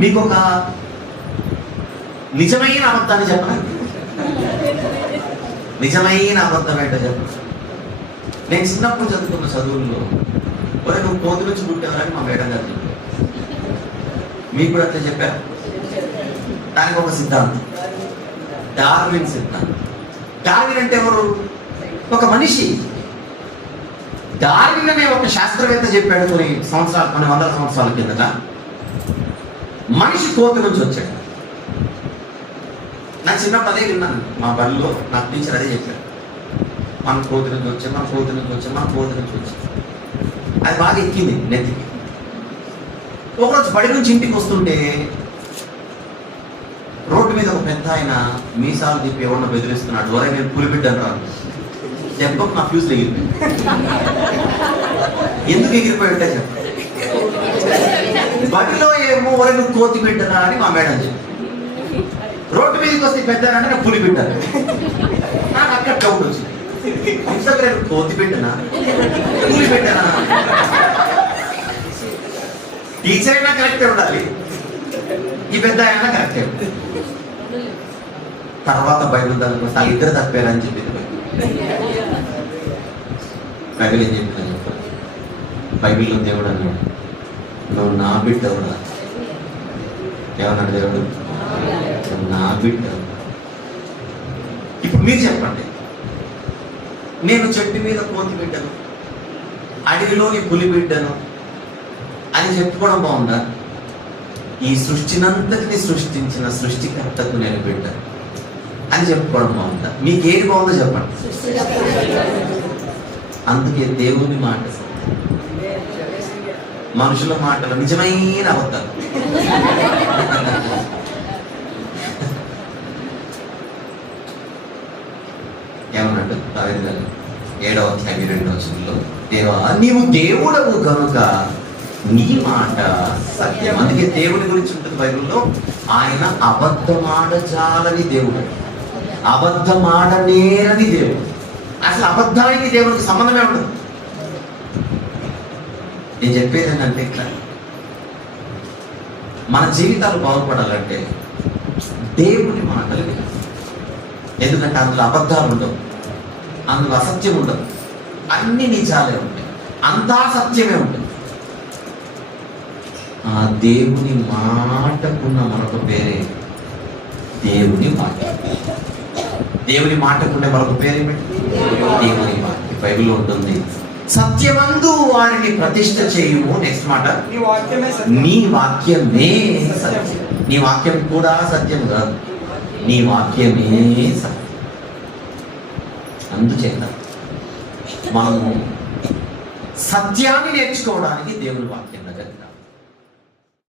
మీకు ఒక నిజమైన అబద్ధాన్ని చెప్పండి. నిజమైన అబద్ధం ఏంటో చెప్పండి. నేను చిన్నప్పుడు చదువుకున్న చదువుల్లో ఒరే నువ్వు కోతి నుంచి పుట్టేవారని మా మేడం గారు చెప్పారు. మీకు కూడా అట్లా చెప్పారు. దానికి ఒక సిద్ధాంతం, డార్విన్ సిద్ధాంతం. డార్విన్ అంటే ఎవరు? ఒక మనిషి. డార్విన్ అనే ఒక శాస్త్రవేత్త చెప్పాడు కొన్ని వందల సంవత్సరాల కిందట, మనిషి కోతి నుంచి వచ్చాడు. నా చిన్నప్పుడు అదే విన్నాను. మా బడిలో నా టీచర్ అదే చెప్పాడు, మన కోతి నుంచి వచ్చాం, మన కోతి నుంచి వచ్చాం, మన కోతి నుంచి వచ్చాం. అది బాగా ఎక్కింది నెత్తికి. ఒకరోజు బడి నుంచి ఇంటికి వస్తుంటే రోడ్డు మీద ఒక పెద్ద ఆయన మీసాలు తిప్పి ఎవరినో బెదిరిస్తున్నాడు. వరే నేను పులిబిడ్డను రాను. దెబ్బకు నా ఫ్యూజ్ ఎగిరిపోయింది. ఎందుకు ఎగిరిపోయింటే చెప్ప, బడిలో ఏమో వరే నువ్వు కోతి బిడ్డరా అని మా మేడం చెప్పి, రోడ్డు మీదకి వస్తే పెద్ద అంటే నేను పులి బిడ్డను. నాకు అక్కడ డౌట్ వచ్చింది, ఇంతకు కోతి బిడ్డనా పులి బిడ్డనా? టీచర్ అయినా కరెక్టే ఉండాలి, ఈ పెద్ద అయినా కరెక్టే ఉండాలి. తర్వాత బైబిల్ దానికి వాళ్ళు ఇద్దరు తప్పారని చెప్పింది. బైబిల్ ఏం చెప్పిందని చెప్పారు. బైబిల్లో దేవుడు అన్నాడు, నువ్వు నా బిడ్డవుడా. ఏమన్నాడు దేవుడు? నా బిడ్డ. ఇప్పుడు మీరు చెప్పండి, నేను చెట్టు మీద కోతి బిడ్డను, అడవిలోని పులి బిడ్డను అని చెప్పుకోవడం బాగుందా? ఈ సృష్టినంతటిని సృష్టించిన సృష్టికర్తకు నేను బిడ్డ అని చెప్పుకోవడం బాగుందా? మీకు ఏది బాగుందో చెప్పండి. అందుకే దేవుని మాట మనుషుల మాటలు నిజమైన అబద్ధాలు. ఏమన్నాడు దావీదు గారు 7వ అధ్యాయం 2వ వచనంలో, దేవా నీవు దేవుడవు కనుక నీ మాట సత్యం. అందుకే దేవుని గురించి ఉంటుంది బైబిల్లో, ఆయన అబద్ధమాడజాలని దేవుడు, అబద్ధమాడనేరని దేవుడు. అసలు అబద్ధానికి దేవుడికి సంబంధమే ఉండదు. నేను చెప్పేది ఏంటంటే, ఇట్లా మన జీవితాలు బాగుపడాలంటే దేవుని మాటలు వినాలి. ఎందుకంటే అందులో అబద్ధాలు ఉండవు, అందులో అసత్యం ఉండదు, అన్ని నిజాలే ఉంటాయి, అంతా సత్యమే ఉంటుంది. ఆ దేవుని మాటకున్న మరొక పేరే దేవుని వాక్యం. దేవుని మాటకుండే మరొక పేరేమిటి? దేవుని వాక్యం. బైబిల్లో ఉంటుంది, సత్యమందు వారిని ప్రతిష్ఠ చేయుము. నెక్స్ట్ మాట, నీ వాక్యమే సత్యం. నీ వాక్యం కూడా సత్యం కాదు, నీ వాక్యమే సత్యం. అందుచేత మనము సత్యాన్ని నేర్చుకోవడానికి దేవుని వాక్యం దగ్గర